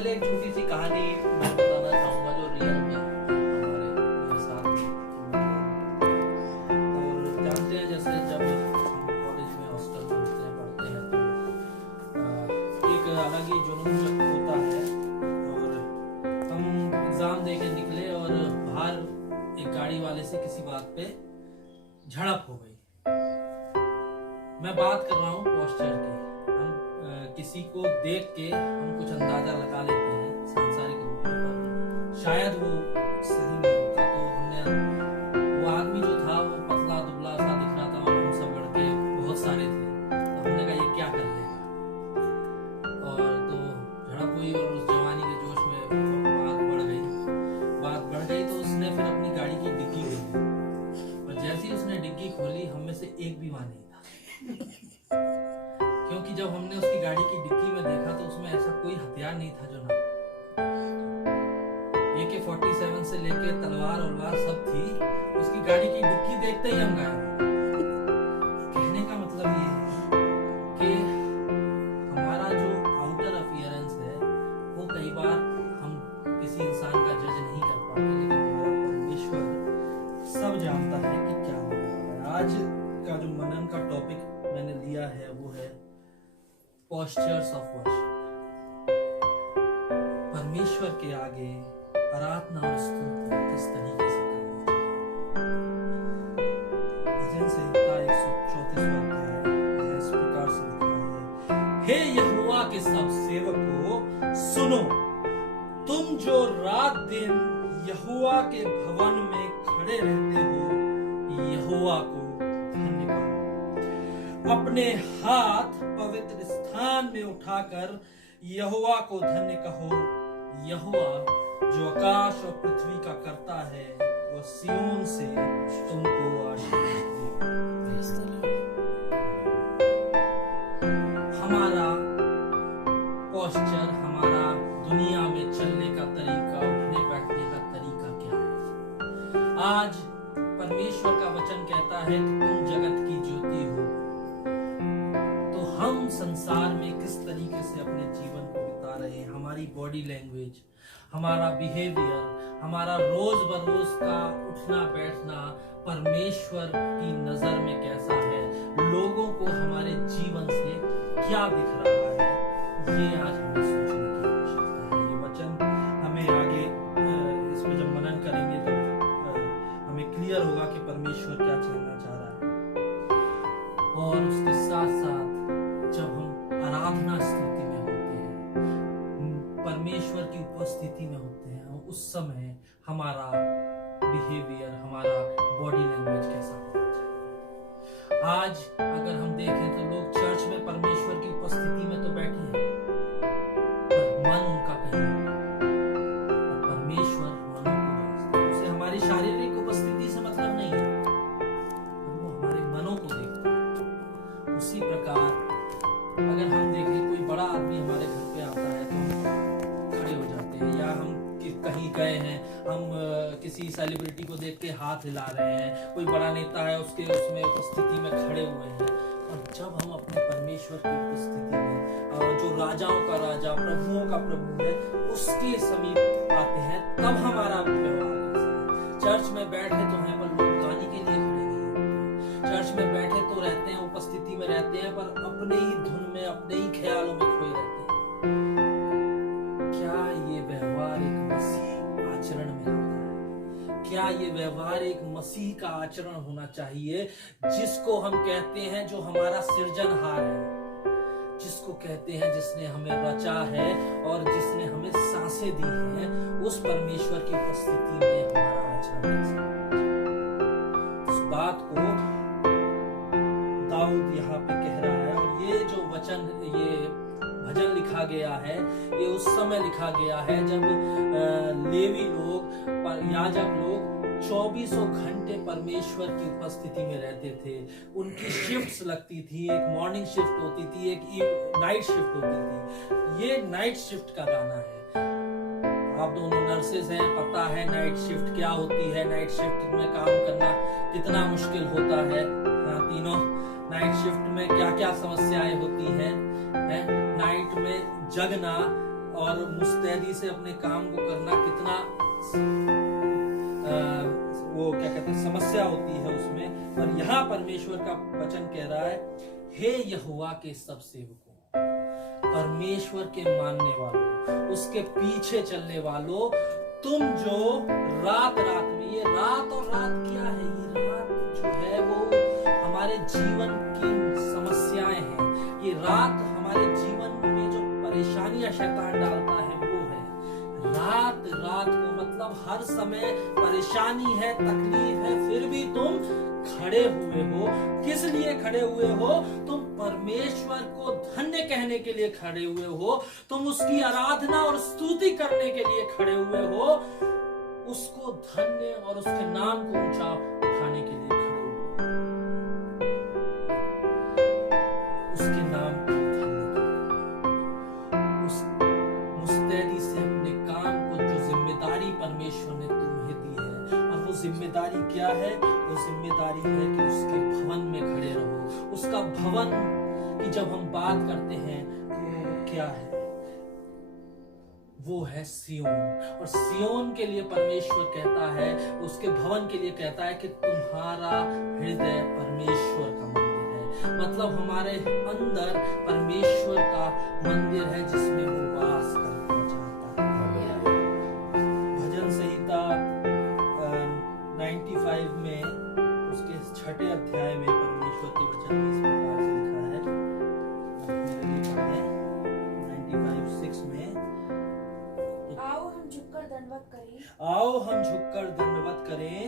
पहले एक छोटी सी कहानी मैं बताना चाहूंगा जो रियल में हमारे मेरे साथ हुई। और जानते हैं जैसे जब हम कॉलेज में हॉस्टल में होते हैं पढ़ते हैं तो एक अलग ही जुनून होता है। और हम एग्जाम दे के निकले और बाहर एक गाड़ी वाले से किसी बात पे झड़प हो गई। मैं बात कर रहा हूँ पोस्चर की। किसी को देख के हम कुछ अंदाजा लगा लेते हैं सांसारिक रूप में, पर शायद वो सही नहीं होता। तो हमने वो आदमी जो था वो पतला दुबला सा दिख रहा था और हम सब लड़के बहुत सारे थे। तो हमने कहा ये क्या कर लेगा, और तो झड़प हुई और उस जवानी के जोश में बात बढ़ गई तो उसने फिर अपनी गाड़ी की डिग्गी खोली। और जैसे ही उसने डिग्गी खोली हम में से एक भी वहां नहीं था। क्योंकि जब हमने उसकी गाड़ी की डिक्की में देखा तो उसमें ऐसा कोई हथियार नहीं था जो ना AK-47 से लेके तलवार और सब थी। उसकी गाड़ी की डिक्की देखते ही हम गए। कहने का मतलब ये है कि हमारा जो आउटर अपीयरेंस है वो कई बार हम किसी इंसान का जज नहीं कर पाते, लेकिन हमारा परमेश्वर सब जानता है कि क्या होने वाला है। आज का जो मनन का टॉपिक मैंने लिया है वो है पोस्चर्स ऑफ वर्शिप। परमेश्वर के आगे आराधना और स्तुति किस तरीके से करनी चाहिए। भजन संहिता 134वां अध्याय इस प्रकार से लिखा है, हे यहोवा के सब सेवकों सुनो, तुम जो रात दिन यहोवा के भवन में खड़े रहते हो, यहोवा को धन्य कहो। अपने हाथ पवित्र स्थान में उठाकर यहोवा को धन्य कहो। यहोवा जो आकाश और पृथ्वी का करता है वह सिय्योन से तुमको आशीर्वाद दे। हमारा पोस्चर, हमारा दुनिया में चलने का तरीका, उठने बैठने का तरीका क्या है। आज परमेश्वर का वचन कहता है कि तुम जगत की ज्योति हो। हम संसार में किस तरीके से अपने जीवन को बिता रहे हैं, हमारी बॉडी लैंग्वेज, हमारा बिहेवियर, हमारा रोज बरोज का उठना बैठना परमेश्वर की नजर में कैसा है, लोगों को हमारे जीवन से क्या दिख रहा है, ये आज हमें सोचने की आवश्यकता है। ये वचन हमें आगे इसमें जब मनन करेंगे तो हमें क्लियर होगा कि परमेश्वर क्या कहना चाह रहा है। और उसके साथ साथ जब हम आराधना स्तुति में होते हैं, परमेश्वर की उपस्थिति में होते हैं, उस समय हमारा बिहेवियर, हमारा बॉडी लैंग्वेज कैसा होना चाहिए। आज अगर हम देखें तो लोग चर्च में परमेश्वर की उपस्थिति में तो बैठे हैं पर मन उनका कहीं और परमेश्वर मनों को जांचता है। उसे हमारी शारीरिक उपस्थिति से मतलब नहीं है, वो हमारे मनों को देखता है। उसी प्रकार अगर हम देखें कोई बड़ा आदमी हमारे घर पे आता है तो हम खड़े हो जाते हैं, या हम कहीं गए हैं, हम किसी सेलिब्रिटी को देख के हाथ हिला रहे हैं, कोई बड़ा नेता है उसके उसमें उपस्थिति में खड़े हुए हैं। और जब हम अपने परमेश्वर की उपस्थिति में, जो राजाओं का राजा, प्रभुओं का प्रभु है, उसके समीप आते हैं, तब हमारा व्यवहार कैसा है। चर्च में बैठे तो हैं पर लोग गाने के लिए खड़े नहीं होते। चर्च में बैठे तो रहते हैं, उपस्थिति में रहते हैं, पर अपने ही धुन में, अपने ही ख्यालों में खोए रहते हैं। क्या ये व्यवहार एक मसीह आचरण में आता है? क्या ये व्यवहार एक मसीह का आचरण होना चाहिए, जिसको हम कहते हैं जो हमारा सृजनहार है, जिसको कहते हैं जिसने हमें रचा है और जिसने हमें सांसें दी हैं, उस परमेश्वर की उपस्थिति में हमारा आचरण कैसा है? उस बात को दाऊद यहाँ पे कह रहा है। और ये जो वचन, ये भजन लिखा गया है, ये उस समय लिखा गया है जब लेवी लोग, याजक लोग 2400 घंटे परमेश्वर की उपस्थिति में रहते थे। उनकी शिफ्ट्स लगती थी, एक मॉर्निंग शिफ्ट होती थी, एक नाइट शिफ्ट होती थी। ये नाइट शिफ्ट का गाना है। आप दोनों नर्सेज हैं, पता है नाइट शिफ्ट क्या होती है, नाइट शिफ्ट में काम करना कितना मुश्किल होता है। तीनों नाइट शिफ्ट में क्या क्या समस्याएं होती हैं, नाइट में जगना और मुस्तैदी से अपने काम को करना कितना वो क्या कहते हैं समस्या होती है उसमें। पर यहाँ परमेश्वर का वचन कह रहा है, हे यहोवा के सब सेवकों, परमेश्वर के मानने वालों, उसके पीछे चलने वालों, तुम जो रात रात में, ये रात और रात क्या है, ये रात जो है वो हमारे जीवन की समस्याएं हैं, ये रात हमारे जीवन में जो परेशानियां शैतान डालता है वो है रात। रात को मतलब हर समय परेशानी है, तकलीफ है, फिर भी तुम खड़े हुए हो। किस लिए खड़े हुए हो? तुम परमेश्वर को धन्य कहने के लिए खड़े हुए हो, तुम उसकी आराधना और स्तुति करने के लिए खड़े हुए हो, उसको धन्य और उसके नाम को ऊंचा उठाने के लिए खड़े हुए हो, उसके नाम को धन्य करो। उस मुस्तैदी से अपने काम को, जो जिम्मेदारी परमेश्वर ने तुम्हें दी है, और वो जिम्मेदारी क्या है? वो जिम्मेदारी है कि उसके भवन में खड़े रहो। उसका भवन की जब हम बात करते हैं तो क्या है? वो है सियोन। और सियोन के लिए परमेश्वर कहता है, उसके भवन के लिए कहता है कि तुम्हारा हृदय परमेश्वर का मंदिर है। मतलब हमारे अंदर परमेश्वर का मंदिर है जिसमें वो वास करना चाहता है। भजन संहिता 95 में उसके 6 अध्याय में परमेश्वर के वचन में इस प्रकार से लिखा है, 95:6 में, आओ हम झुककर दंडवत करें, आओ हम झुककर दंडवत करें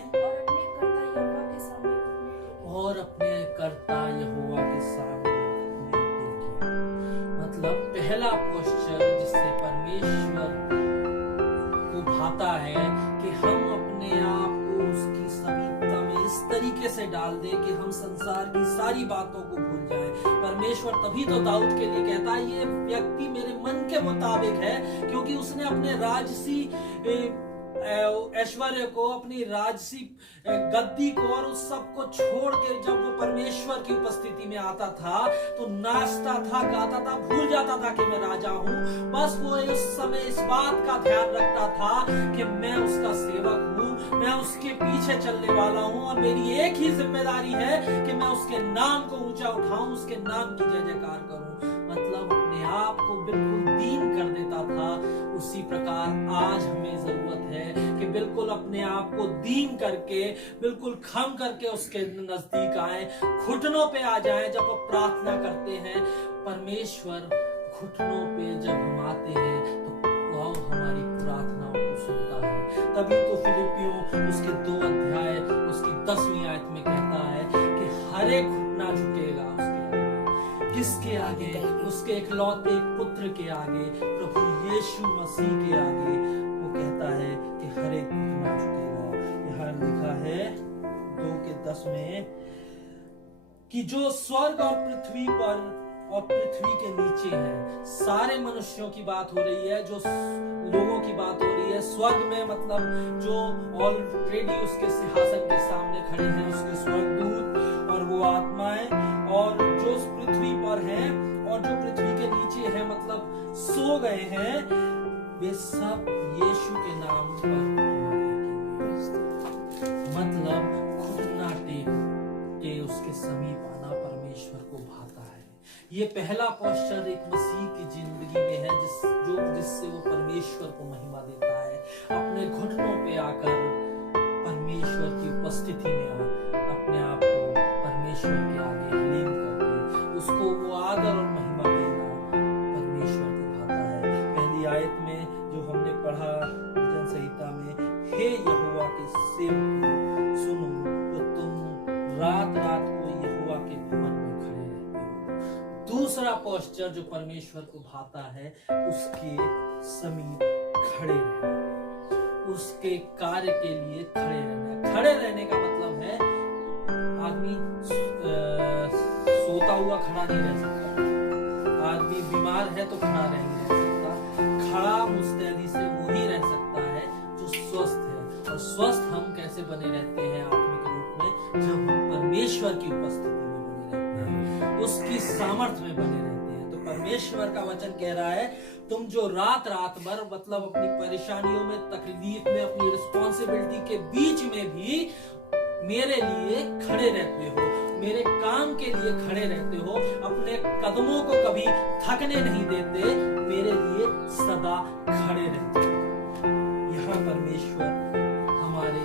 और अपने कर्ता यहोवा के सामने टेकें। मतलब पहला पोस्चर जिससे परमेश्वर को भाता है कि हम अपने आप को उसकी समीपता में इस तरीके से डाल दे कि हम संसार की सारी बातों को भूल जाएं। परमेश्वर तभी तो दाऊद के लिए कहता है, ये व्यक्ति मेरे मन के मुताबिक है, क्योंकि उसने अपने राजसी ऐश्वर्य को, अपनी राजसी गद्दी को और उस सब को छोड़ के जब वो परमेश्वर की उपस्थिति में आता था तो नाचता था, गाता था, भूल जाता था कि मैं राजा हूं। बस वो उस समय इस बात का ध्यान रखता था कि मैं उसका सेवक हूं, मैं उसके पीछे चलने वाला हूं और मेरी एक ही जिम्मेदारी है कि मैं उसके नाम को ऊंचा उठाऊं, उसके नाम की जय जयकार करूं। मतलब अपने आप को बिल्कुल दीन कर देता था। उसी प्रकार आज हमें जरूरत है कि बिल्कुल अपने आप को दीन करके, बिल्कुल खम करके उसके नजदीक आए, घुटनों पे आ जाएं। जब वो प्रार्थना करते हैं, परमेश्वर घुटनों पे जब हम आते हैं तो वो हमारी प्रार्थनाओं को सुनता है। तभी तो फिलिपियों उसके 2 अध्याय उसकी 10वीं आयत में कहता है कि हर एक घुटना झुकेगा उसके आगे। किसके आगे? उसके इकलौते पुत्र के आगे, प्रभु यीशु मसीह के आगे। वो कहता है कि हर एक घुटना झुकेगा। यहाँ लिखा है 2:10 में कि जो स्वर्ग और पृथ्वी पर और पृथ्वी के नीचे है, सारे मनुष्यों की बात हो रही है, जो लोगों की बात हो रही है। स्वर्ग में मतलब जो ऑलरेडी उसके सिंहासन के सामने खड़े हैं, उसके स्वर्गदूत और वो आत्माएं, और जो पृथ्वी पर हैं और जो पृथ्वी के नीचे है मतलब सो गए हैं, वे सब यीशु के नाम पर मतलब घुटना टेक के उसके समीप आना परमेश्वर को भाता है। ये पहला पोस्चर एक मसीह की जिंदगी में है जिससे वो परमेश्वर को महिमा देता है। अपने घुटनों पे आकर परमेश्वर की उपस्थिति में अपने आप को परमेश्वर के आगे हलीम करके उसको वो आदर और महिमा देना परमेश्वर को भाता है। पहली आयत में जो हमने पढ़ा भजन संहिता में, हे यहोवा के सेवकों सुनो, तो तुम रात रात को यहोवा के भवन में खड़े रहते हो। दूसरा पोस्चर जो परमेश्वर को भाता है, उसके समीप खड़े रहना, उसके कार्य के लिए खड़े रहना। खड़े रहने का मतलब है आदमी सोता हुआ खड़ा नहीं रह सकता, आदमी बीमार है तो खड़ा नहीं रह सकता। खड़ा मुस्तैदी से वही रह सकता है जो स्वस्थ है। और स्वस्थ हम कैसे बने रहते हैं आत्मिक रूप में? जब हम परमेश्वर की उपस्थिति में बने रहते हैं, उसकी सामर्थ्य में बने रहते हैं। तो परमेश्वर का वचन कह रहा है, तुम जो रात रात भर मतलब अपनी परेशानियों में, तकलीफ में, अपनी रिस्पॉन्सिबिलिटी के बीच में भी मेरे लिए खड़े रहते हो, मेरे काम के लिए खड़े रहते हो, अपने कदमों को कभी थकने नहीं देते, मेरे लिए सदा खड़े रहते हो। यहाँ परमेश्वर हमारे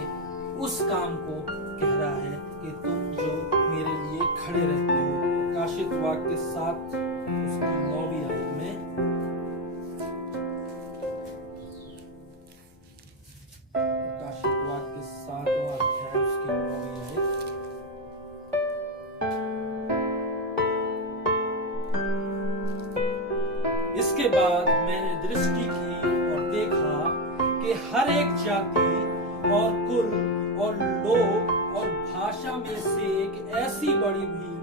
उस काम को कह रहा है कि तुम जो मेरे लिए खड़े रहते हो। प्रकाशित वाक्य 7 उसकी 9वीं आयत में, प्रकाशित वाक्य 7वां अध्याय उसकी 9वीं आयत, इसके बाद मैंने दृष्टि की और देखा कि हर एक जाति और कुल और लोग और भाषा में से एक ऐसी बड़ी भीड़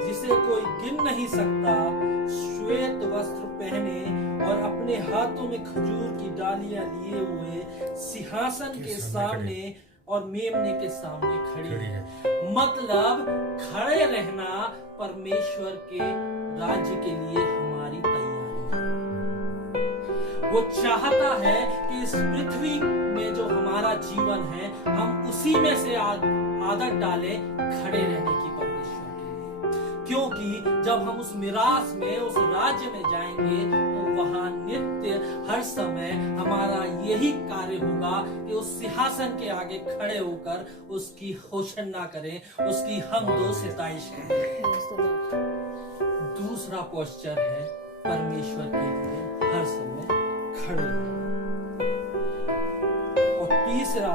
जिसे कोई गिन नहीं सकता, श्वेत वस्त्र पहने और अपने हाथों में खजूर की डालियां लिए हुए सिंहासन के सामने और मेमने के सामने खड़े हैं। मतलब खड़े रहना परमेश्वर के राज्य के लिए हमारी तैयारी है। वो चाहता है कि इस पृथ्वी में जो हमारा जीवन है, हम उसी में से आदत डालें खड़े रहने की परमेश्वर के लिए, क्योंकि जब हम उस मिरास में, उस राज्य में जाएंगे तो वहां नित्य हर समय हमारा यही कार्य होगा कि उस सिंहासन के आगे खड़े होकर उसकी होशन्ना करें, उसकी हमदो सिताइश करें। दूसरा पोस्चर है परमेश्वर के लिए हर समय खड़े रहना। और तीसरा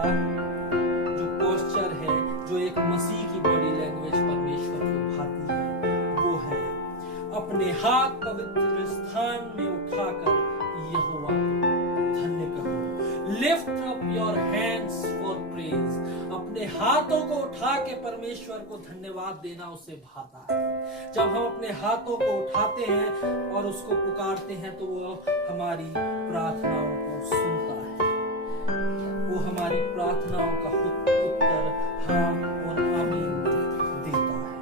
जो पोस्चर है, जो एक मसीह की बॉडी लैंग्वेज परमेश्वर को भाती है, वो है अपने हाथ पवित्र स्थान में उठाकर यहोवा को धन्य करो। Lift up your hands for praise. अपने हाथों को उठा के परमेश्वर को धन्यवाद देना उसे भाता है। जब हम अपने हाथों को उठाते हैं और उसको पुकारते हैं तो वो हमारी प्रार्थनाओं को सुनता है, वो हमारी प्रार्थनाओं का उत्तर हाँ और आमीन देता है।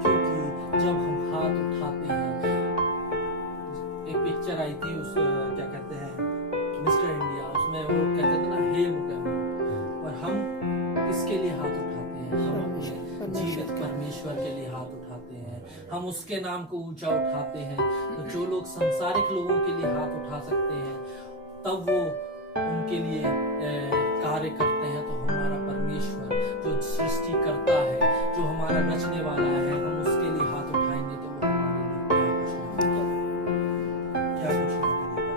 क्योंकि जब हम हाथ उठाते हैं, एक पिक्चर आई थी उस क्या कहते हैं मिस्टर इंडिया, उसमें वो कहते थे ना हे मुकम्मल, और हम किसके लिए हाथ उठाते हैं? हम अपने जीवित परमेश्वर के लिए हाथ उठाते हैं, हम उसके नाम को ऊंचा उठाते हैं। तो जो लोग संसारिक लोगों के लिए हाथ उठा सकते हैं, तब वो उनके लिए कार्य करते हैं, तो हमारा परमेश्वर जो सृष्टि करता है, जो हमारा रचने वाला है, हम उसके लिए हाथ उठाएंगे तो वो हमारे लिए क्या कुछ ना करेगा।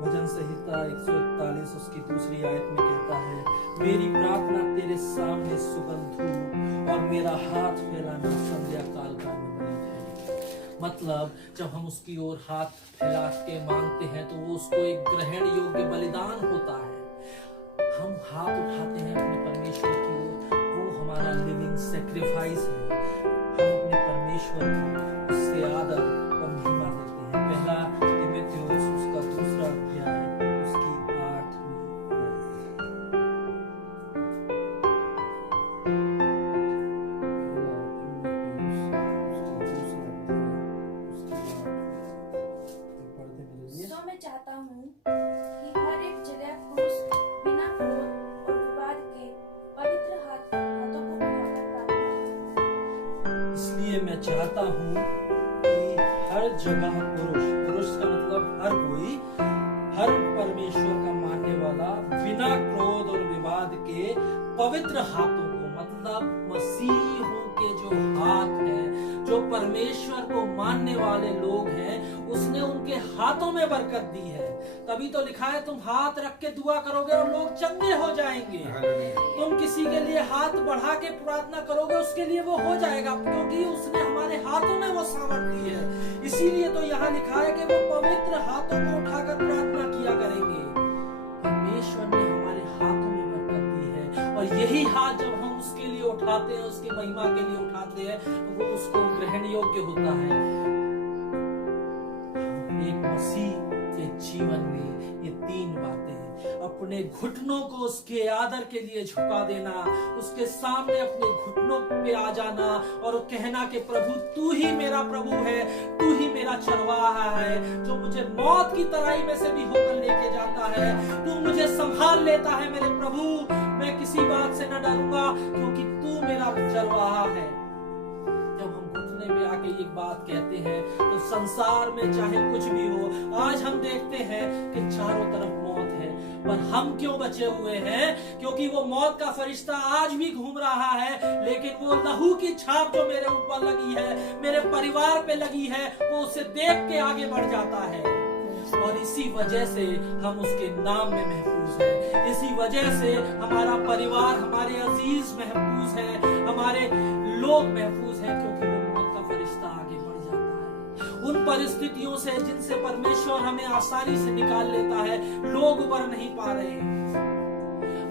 भजन संहिता 141 उसकी 2री आयत में कहता है, मेरी प्रार्थना तेरे सामने सुगंध धूप और मेरा हाथ फैलाना संध्या काल का निमित्त है। मतलब जब हम उसकी ओर हाथ फैला के मांगते हैं तो वो उसको एक ग्रहण योग्य बलिदान होता है। हम हाथ उठाते हैं अपने परमेश्वर की ओर, वो हमारा लिविंग सैक्रिफाइस है। हम अपने परमेश्वर को उससे आदर और महिमा देते हैं। पहला तीमुथियुस उसका 2रा अध्याय उसकी 8वीं तो मैं चाहता हूँ कि हर एक जगह पुरुष बिना क्रोध और विवाद के पवित्र हाथों को उठाकर प्रार्थना करें। इसलिए मैं चाहता हूँ कि हर जगह पुरुष का मतलब हर कोई, हर परमेश्वर का मानने वाला बिना क्रोध और विवाद के पवित्र हाथों को, मतलब मसीहों के जो हाथ हैं, जो परमेश्वर को मानने वाले लोग हैं, उसने उनके हाथों में बरकत दी है। तभी तो लिखा है तुम हाथ रख के दुआ करोगे और लोग चंगे हो जाएंगे। तुम किसी के लिए हाथ बढ़ा के प्रार्थना करोगे, उसके लिए वो हो जाएगा, क्योंकि उसने हमारे हाथों में वो सामर्थ्य दी है। इसीलिए तो यहाँ लिखा है कि वो पवित्र हाथों को उठाकर प्रार्थना किया करेंगे। परमेश्वर ने हमारे हाथों में बरकत दी है, और यही हाथ जब हम उसके लिए उठाते हैं, उसकी महिमा के लिए उठाते हैं, तो वो उसको ग्रहण योग्य होता है। एक मसीह, एक जीवन में ये 3 बातें, अपने घुटनों को उसके आदर के लिए झुका देना, उसके सामने अपने घुटनों पे आ जाना और कहना कि प्रभु तू ही मेरा प्रभु है, तू ही मेरा चरवाहा है जो मुझे मौत की तराई में से भी होकर लेके जाता है, तू मुझे संभाल लेता है मेरे प्रभु, मैं किसी बात से न डरूंगा क्योंकि तू मेरा चरवाहा है। जब हम घुटने पे आके एक बात कहते हैं तो संसार में चाहे कुछ भी हो, आज हम देखते हैं कि चारों तरफ मौत है, पर हम क्यों बचे हुए हैं? क्योंकि वो मौत का फरिश्ता आज भी घूम रहा है, लेकिन वो लहू की छाप जो मेरे ऊपर लगी है, मेरे परिवार पे लगी है, वो उसे देख के आगे बढ़ जाता है और इसी वजह से हम उसके नाम में महफूज है, इसी वजह से हमारा परिवार, हमारे अजीज महफूज है, हमारे लोग महफूज है, क्योंकि वो मौत का फरिश्ता आगे बढ़ जाता है। उन परिस्थितियों से जिनसे परमेश्वर हमें आसानी से निकाल लेता है, लोग उबर नहीं पा रहे हैं।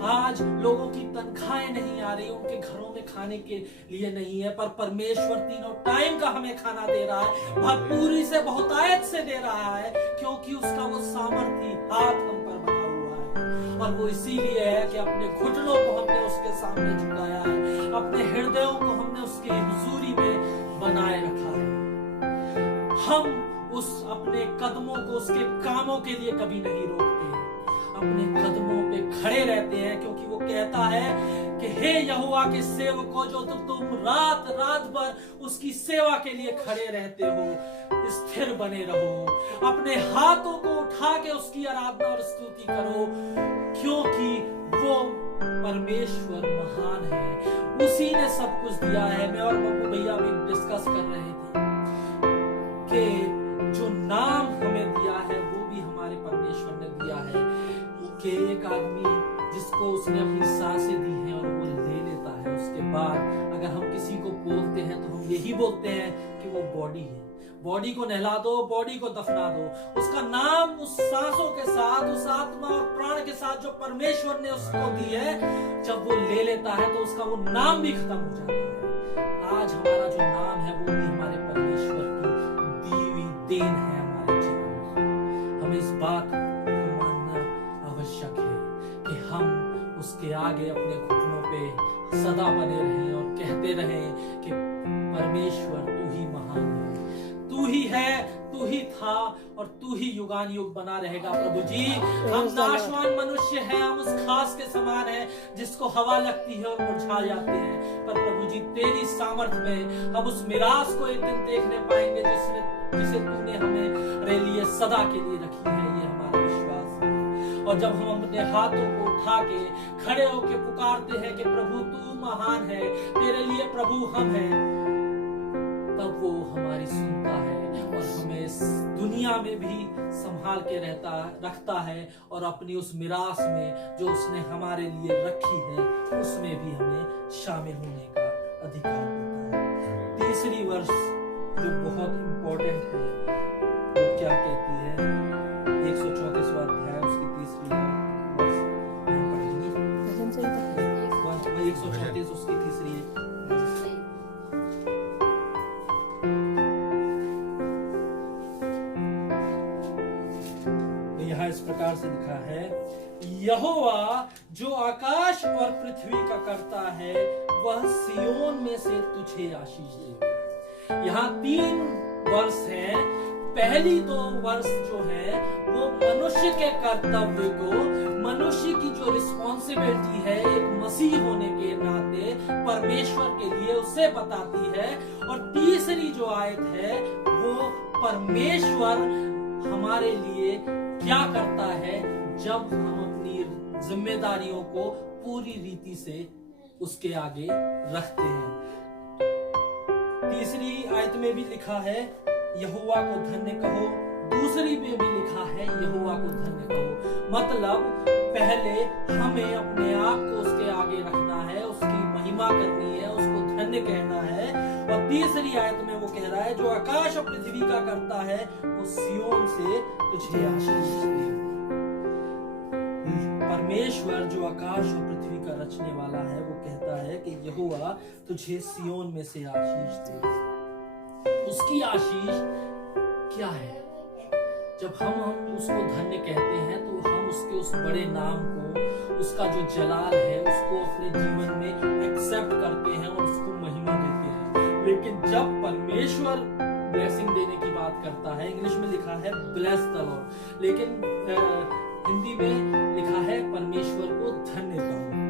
आज लोगों की तनख्वाहें नहीं आ रही, उनके घरों में खाने के लिए नहीं है, पर परमेश्वर तीनों टाइम का हमें खाना दे रहा है, भरपूरी से, बहुतायत से दे रहा है, क्योंकि उसका वो सामर्थी हाथ हम पर बना हुआ है। और वो इसीलिए है कि अपने घुटनों को हमने उसके सामने झुकाया है, अपने हृदयों को हमने उसके हुजूरी में बनाए रखा है। हम उस अपने कदमों को उसके कामों के लिए कभी नहीं रोकते, अपने कदमों पे खड़े रहते हैं, क्योंकि वो कहता है कि हे यहोवा के सेवकों, जो तुम रात रात भर उसकी सेवा के लिए खड़े रहते हो, स्थिर बने रहो, अपने हाथों को उठा के उसकी आराधना और स्तुति करो, क्योंकि वो परमेश्वर महान है, उसी ने सब कुछ दिया है। मैं और बब्बू भैया भी डिस्कस कर रहे थे कि जो नाम हमें दिया है वो भी हमारे परमेश्वर ने दिया है, कि एक आदमी जिसको उसने अपनी सांसें दी हैं और वो ले लेता है, उसके बाद अगर हम किसी को बोलते हैं तो हम यही बोलते हैं कि वो बॉडी है, बॉडी को नहला दो, बॉडी को दफना दो। उसका नाम उस सांसों के साथ, उस आत्मा और प्राण के साथ जो परमेश्वर ने उसको दी है, जब वो ले लेता है तो उसका वो नाम भी खत्म हो जाता है। आज हमारा जो नाम है वो भी हमारे परमेश्वर की दी हुई देन है हमारे जीवन में। हमें इस बात को मानना आवश्यक है कि हम उसके आगे अपने घुटनों पे सदा बने रहें और कहते रहें कि परमेश्वर तू ही महान है, तू ही है, तू ही था और तू ही युगान युग बना रहेगा। प्रभु जी, हम नाशवान मनुष्य हैं, हम उस घास के समान हैं जिसको हवा लगती है और मुरझा जाते हैं, पर प्रभु जी तेरी सामर्थ में हम उस मिरास को एक दिन देखने पाएंगे जिसे तूने हमें लिए सदा के लिए रखी है। ये हमारा विश्वास है। और जब हम अपने हाथों को उठा के खड़े होके पुकारते हैं कि प्रभु तू महान है, तेरे लिए प्रभु हम हैं, तब वो हमारी सुनता है और हमें इस दुनिया में भी संभाल के रखता है और अपनी उस मिरास में जो उसने हमारे लिए रखी है उसमें भी हमें शामिल होने का अधिकार देता है। तीसरी वर्ष जो बहुत इंपॉर्टेंट है वो क्या कहती है? 134वां अध्याय उसकी तीसरी वर्ष पढ़ेंगे। 134 उसकी तीसरी इस प्रकार से लिखा है, यहोवा जो आकाश और पृथ्वी का करता है वह सियोन में से तुझे आशीष देगा। यहाँ 3 वर्ष हैं। पहली 2 वर्ष जो है वो मनुष्य के कर्तव्य को, मनुष्य की जो रिस्पॉन्सिबिलिटी है एक मसीह होने के नाते परमेश्वर के लिए, उसे बताती है। और तीसरी जो आयत है वो परमेश्वर हमारे लिए क्या करता है जब हम अपनी जिम्मेदारियों को पूरी रीति से उसके आगे रखते हैं। तीसरी आयत में भी लिखा है यहोवा को धन्य कहो, दूसरी में भी लिखा है यहोवा को धन्य कहो। मतलब पहले हमें अपने आप को उसके आगे रखना है, उसकी महिमा करनी है, उसको धन्य कहना है। और तीसरी आयत में वो कह रहा है जो आकाश और पृथ्वी का करता है वो सियोन से तुझे आशीष दे। परमेश्वर जो आकाश और पृथ्वी का रचने वाला है वो कहता है कि यहोवा तुझे सियोन में से आशीष दे। उसकी आशीष क्या है? जब हम उसको धन्य कहते हैं तो हम उसके उस बड़े नाम को, उसका जो जलाल है, उसको अपने जीवन में एक्सेप्ट करते हैं और उसको महिमा देते हैं। लेकिन जब परमेश्वर ब्लेसिंग देने की बात करता है, इंग्लिश में लिखा है ब्लेस द लॉर्ड, लेकिन हिंदी में लिखा है परमेश्वर को धन्य कहो,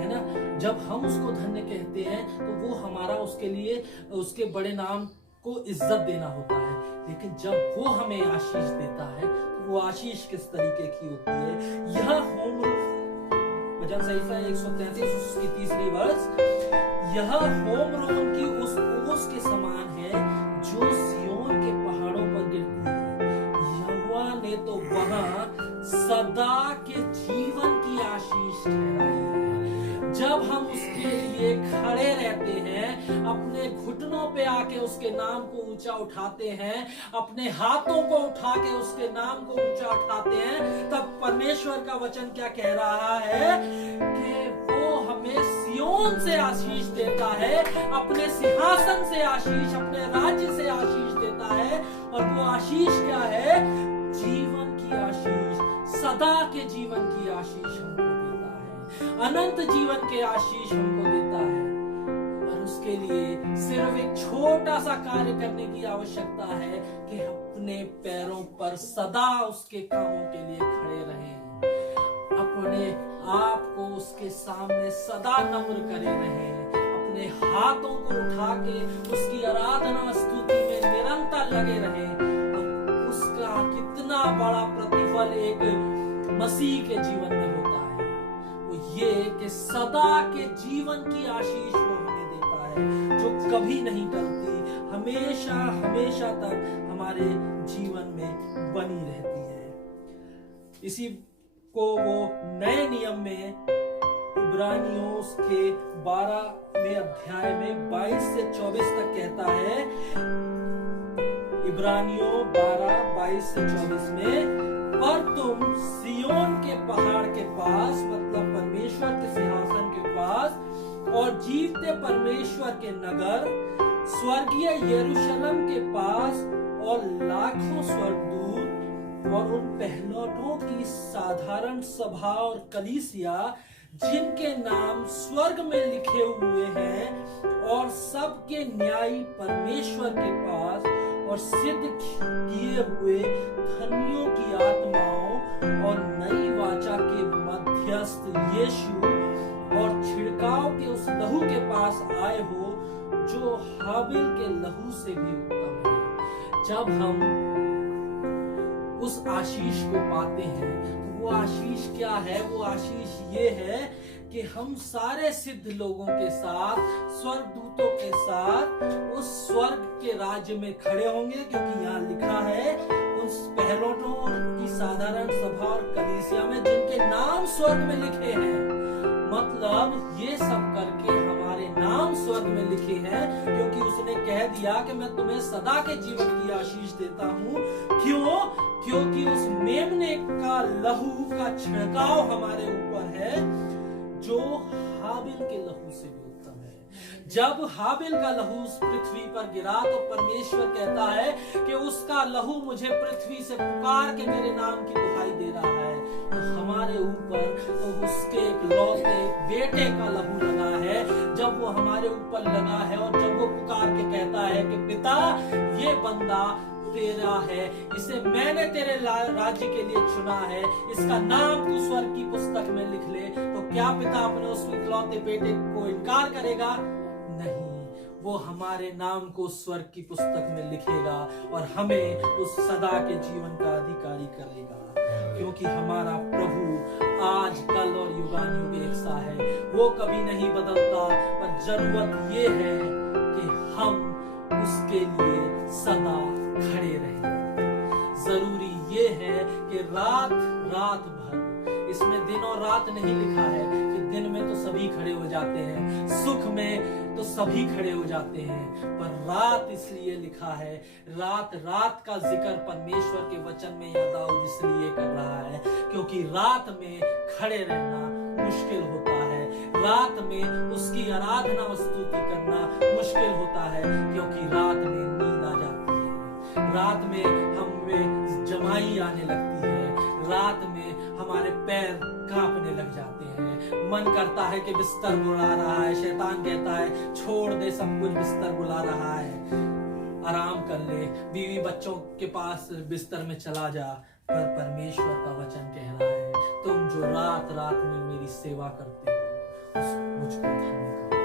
है ना। जब हम उसको धन्य कहते हैं तो वो हमारा उसके लिए उसके बड़े नाम को इज्जत देना होता है। लेकिन जब वो हमें आशीष देता है तो वो आशीष किस तरीके की होती है। यह होम भजन संहिता 133 उसकी 3री वर्ष, यह होम रोमन की उस ओस के समान है जो सियोन के पहाड़ों पर गिरती है। यहोवा ने तो वहां सदा के जीवन की आशीष ठहराई है। जब हम उसके लिए खड़े रहते हैं, अपने घुटनों पे आके उसके नाम को ऊंचा उठाते हैं, अपने हाथों को उठा के उसके नाम को ऊंचा उठाते हैं, तब परमेश्वर का वचन क्या कह रहा है कि वो हमें सियोन से आशीष देता है, अपने सिंहासन से आशीष, अपने राज्य से आशीष देता है। और वो आशीष क्या है? जीवन की आशीष, सदा के जीवन की आशीष हमको देता है, अनंत जीवन के आशीष हमको देता है। और उसके लिए सिर्फ एक छोटा सा कार्य करने की आवश्यकता है कि अपने पैरों पर सदा उसके कामों के लिए खड़े रहें, अपने आप को उसके सामने सदा नम्र करे रहें, अपने हाथों को उठा के उसकी आराधना स्तुति में निरंतर लगे रहें। उसका कितना बड़ा प्रतिफल एक मसीह के जीवन में होता है, वो ये कि सदा के जीवन की आशीष वो हमें देता है, जो कभी नहीं टलती, हमेशा हमेशा तक हमारे जीवन में बनी रहती है। इसी को वो नए नियम में इब्रानियों के 12वें अध्याय में 22 से 24 तक कहता है। इब्रानियों 12, 22 से 24 में, पर तुम सियोन के पहाड़ के पास, मतलब परमेश्वर के सिंहासन के पास और जीवते परमेश्वर के नगर स्वर्गीय यरूशलेम के पास और लाखों स्वर्गदूत और उन पहलौठों की साधारण सभा और कलीसिया जिनके नाम स्वर्ग में लिखे हुए हैं और सबके न्यायी परमेश्वर के पास और सिद्ध किए हुए धर्मियों की आत्माओं और नई वाचा के मध्यस्थ यीशु और छिड़काव के उस लहू के पास आए हो जो हाबिल के लहू से भी उत्तम है। जब हम उस आशीष को पाते हैं तो वो आशीष क्या है? वो आशीष ये है कि हम सारे सिद्ध लोगों के साथ, स्वर्गदूतों के साथ उस स्वर्ग के राज्य में खड़े होंगे, क्योंकि यहाँ लिखा है उस पहलौठों की साधारण सभा और कलीसिया में जिनके नाम स्वर्ग में लिखे हैं। मतलब ये सब करके हमारे नाम स्वर्ग में लिखे हैं, क्योंकि उसने कह दिया कि मैं तुम्हें सदा के जीवन की आशीष देता हूँ। क्यों? क्योंकि उस मेमने का लहू का छिड़काव हमारे ऊपर है, जो हाबिल के लहू से भी उत्तम है। जब हाबिल का लहू पृथ्वी पर गिरा तो परमेश्वर कहता है कि उसका लहू मुझे पृथ्वी से पुकार के मेरे नाम की दुहाई दे रहा है। तो हमारे ऊपर तो उसके इकलौते बेटे का लहू लगा है। जब वो हमारे ऊपर लगा है और जब वो पुकार के कहता है कि पिता, ये बंदा तेरा है, इसे मैंने तेरे राज्य के लिए चुना है, इसका नाम तू स्वर्ग की पुस्तक में लिख ले, तो क्या पिता अपने उस इकलौते बेटे को इनकार करेगा? नहीं, वो हमारे नाम को स्वर्ग की पुस्तक में लिखेगा और हमें उस सदा के जीवन का अधिकारी करेगा, क्योंकि हमारा प्रभु आज, कल और युगानुयुग एक सा है। वो कभी नहीं बदलता, पर जरूरत ये है कि हम उसके लिए सदा खड़े रहें। जरूरी ये है कि रात रात भर, इसमें दिन और रात नहीं लिखा है कि दिन में तो सभी खड़े हो जाते हैं, सुख में तो सभी खड़े हो जाते हैं, पर रात इसलिए लिखा है, रात रात का जिक्र परमेश्वर के वचन में यह दाऊद इसलिए कर रहा है क्योंकि रात में खड़े रहना मुश्किल होता है, रात में उसकी आराधना और स्तुति करना मुश्किल होता है, क्योंकि रात में नींद आ जाती है, रात में हमें जमाई आने लगती है, रात में हमारे पैर कांपने लग जाते हैं, मन करता है कि बिस्तर बुला रहा है, शैतान कहता है छोड़ दे सब कुछ, बिस्तर बुला रहा है, आराम कर ले, बीवी बच्चों के पास बिस्तर में चला जा। पर परमेश्वर का वचन कह रहा है तुम जो रात रात में मेरी सेवा करते हो उस मुझको धन्य कहो।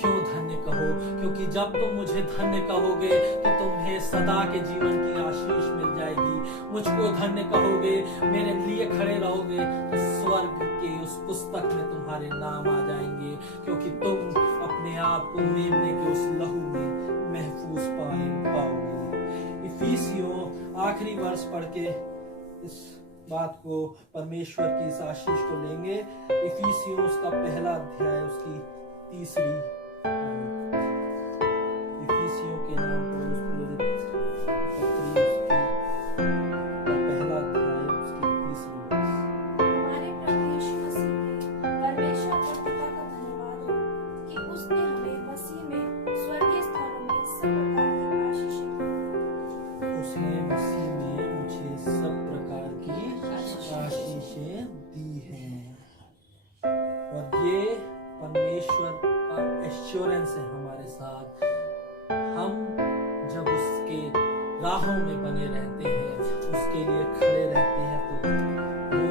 क्यों धन्य कहो? क्योंकि जब तुम मुझे धन्य कहोगे तो तुम्हें सदा के जीवन की आशीष मिल जाएगी। मुझको धन्य कहोगे, मेरे लिए खड़े रहोगे तो स्वर्ग के उस पुस्तक में तुम्हारे नाम आ जाएंगे, क्योंकि तुम अपने आप को मेमने के उस लहू में महफूज पाओगे। इफिसियों आखिरी वर्ष पढ़ के इस बात को, परमेश्वर की इस आशीष को लेंगे। इफिसियों उसका पहला अध्याय उसकी तीसरी इफिसियों के नाम पर उस प्रेरित पत्री उसकी पहला अध्याय उसकी तीसरी वर्ष। हमारे प्रभु यीशु मसीह के परमेश्वर और पिता का धन्यवाद हो कि उसने हमें मसीह में स्वर्गीय स्थानों में सब प्रकार की आशीषें दी। उसने मसीह में मुझे सब प्रकार की आशीषें दी हैं, और ये परमेश्वर का एश्योरेंस है हमारे साथ। हम जब उसके राहों में बने रहते हैं, उसके लिए खड़े रहते हैं, तो वो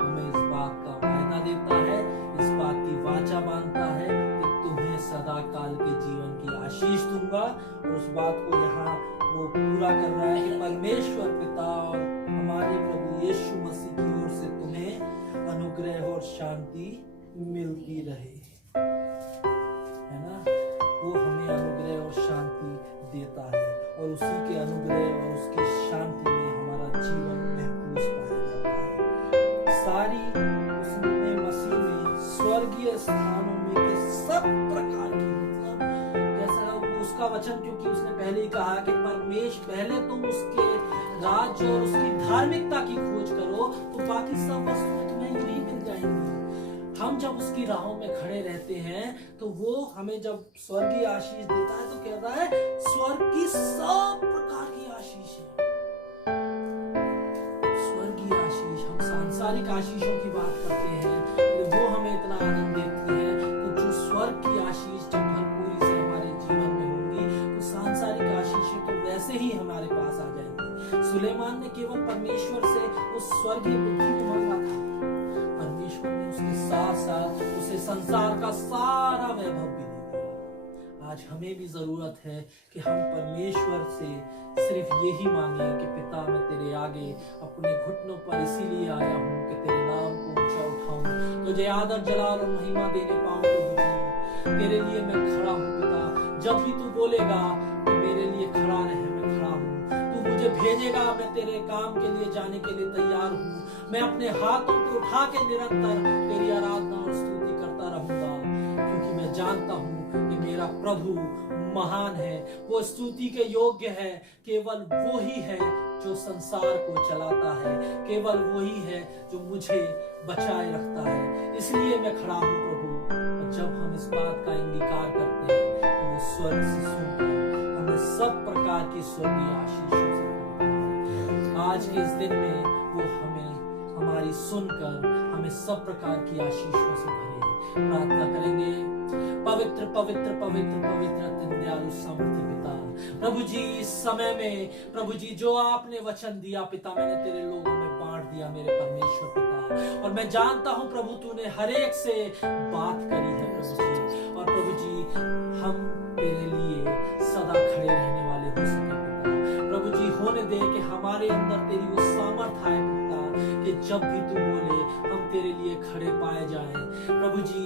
हमें इस बात का वायदा देता है, इस बात की वाचा बांधता है कि तुम्हें सदा काल के जीवन की आशीष दूंगा। और उस बात को यहाँ वो पूरा कर रहा है कि परमेश्वर पिता और हमारे प्रभु यीशु मसीह की ओर से तुम्हें अनुग्रह और शांति मिलती रहे, है ना। वो हमें अनुग्रह और शांति देता है, और उसी के अनुग्रह और उसकी शांति में हमारा जीवन महफूज पाया जाता है। सारी उसने मसीह में स्वर्गीय स्थानों में के सब प्रकार की, मतलब जैसा उसका वचन, क्योंकि उसने पहले ही कहा कि पहले तुम उसके राज्य और उसकी धार्मिकता की खोज करो तो बाकी सब वस्तुएं तुम्हें यूं मिल जाएंगी। हम जब उसकी राहों में खड़े रहते हैं तो वो हमें जब स्वर्गीय आशीष देता है तो कहता है स्वर्ग की सब प्रकार की आशीष है। स्वर्गीय आशीष, हम सांसारिक आशीषों की बात करते हैं, वो हमें इतना आनंद देती है, तो जो स्वर्ग की आशीष जब भरपूरी से हमारे जीवन में होंगी तो सांसारिक आशीषें तो वैसे ही हमारे पास आ जाएंगी। सुलेमान ने केवल परमेश्वर से उस स्वर्गीय बुद्धि को मांगा था, परमेश्वर ने उसके साथ साथ उसे संसार का सारा वैभव भी दे दिया। आज हमें भी जरूरत है कि हम परमेश्वर से सिर्फ यही मांगे कि पिता मैं तेरे आगे अपने घुटनों पर इसीलिए आया हूँ कि तेरे नाम को ऊंचा उठाऊं, तुझे आदर जलाल और महिमा देने पाऊं। तो तेरे लिए मैं खड़ा हूँ पिता, जब भी तू बोलेगा तो मेरे लिए खड़ा रहे, मैं खड़ा हूँ। तू मुझे भेजेगा, मैं तेरे काम के लिए जाने के लिए तैयार हूँ। मैं अपने हाथों को उठा के निरंतर तेरी आराधना और स्तुति करता रहूंगा, क्योंकि मैं जानता हूँ कि मेरा प्रभु महान है, वो स्तुति के योग्य है। केवल वो ही है जो संसार को चलाता है, केवल वही है जो मुझे बचाए रखता है। इसलिए मैं खड़ा हूँ प्रभु। और जब हम इस बात का अंगीकार करते हैं तो वो स्वर्ग से सुनकर हमें सब प्रकार की स्वर्गीय आशीषों से भरता है। आज के इस दिन में वो हमें हमारी सुनकर हमें सब प्रकार की आशीषों से भरे। प्रार्थना करेंगे। पवित्र पवित्र पवित्र पवित्र दयालु सामर्थी पिता, प्रभु जी इस समय में प्रभु जी जो आपने वचन दिया पिता, मैंने तेरे लोगों में बांट दिया मेरे परमेश्वर पिता, और मैं जानता हूं प्रभु तूने हर एक से बात करी है प्रभु जी। और प्रभु जी हम तेरे लिए सदा खड़े रहने वाले हो सके पिता। प्रभु जी होने दे कि हमारे अंदर तेरी वो सामर्थ आए पिता, कि जब भी तू बोले हम तेरे लिए खड़े पाए जाएं। प्रभु जी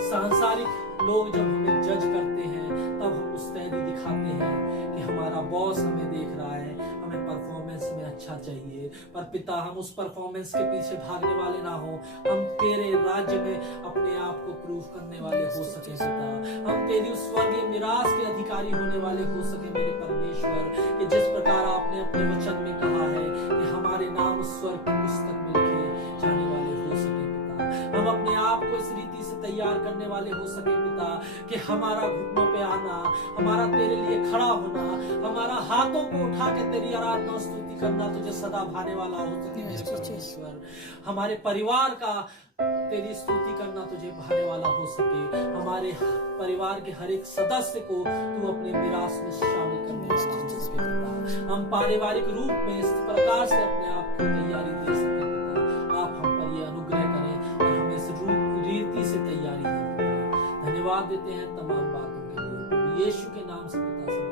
सांसारिक लोग जब हमें जज करते हैं तब हम मुस्तैदी दिखाते हैं कि हमारा बॉस हमें देख रहा है, हमें परफॉर्मेंस में अच्छा चाहिए। पर पिता हम उस परफॉर्मेंस के पीछे भागने वाले ना हो, हम तेरे राज्य में अपने आप को प्रूव करने वाले हो सके पिता। हम तेरी उस स्वर्गीय मिरास के अधिकारी होने वाले हो सके मेरे परमेश्वर, कि जिस प्रकार आपने अपने वचन में कहा है कि हमारे नाम उस स्वर्ग की पुस्तक में लिखे जाने वाले हो सके पिता। हम अपने आप को इस रीति से तैयार करने वाले हो सके पिता कि हमारा घुटनों पे आना, हमारा तेरे लिए खड़ा होना, हमारा हाथों को उठा के तेरी आराधना और स्तुति करना तुझे सदा भाने वाला हो सके मेरे परमेश्वर। हमारे परिवार का तेरी स्तुति करना तुझे भाने वाला हो सके, हमारे परिवार के हर एक सदस्य को तू अपने विरासत में शामिल करने वाला हो सके पिता। हम पारिवारिक रूप में इस प्रकार से अपने आप की तैयारी दे सके पिता। आप हम पर ये अनुग्रह करें और हमें इस रीति से तैयारी दें पिता। धन्यवाद देते हैं तमाम बातों के लिए, यीशु के नाम से पिता।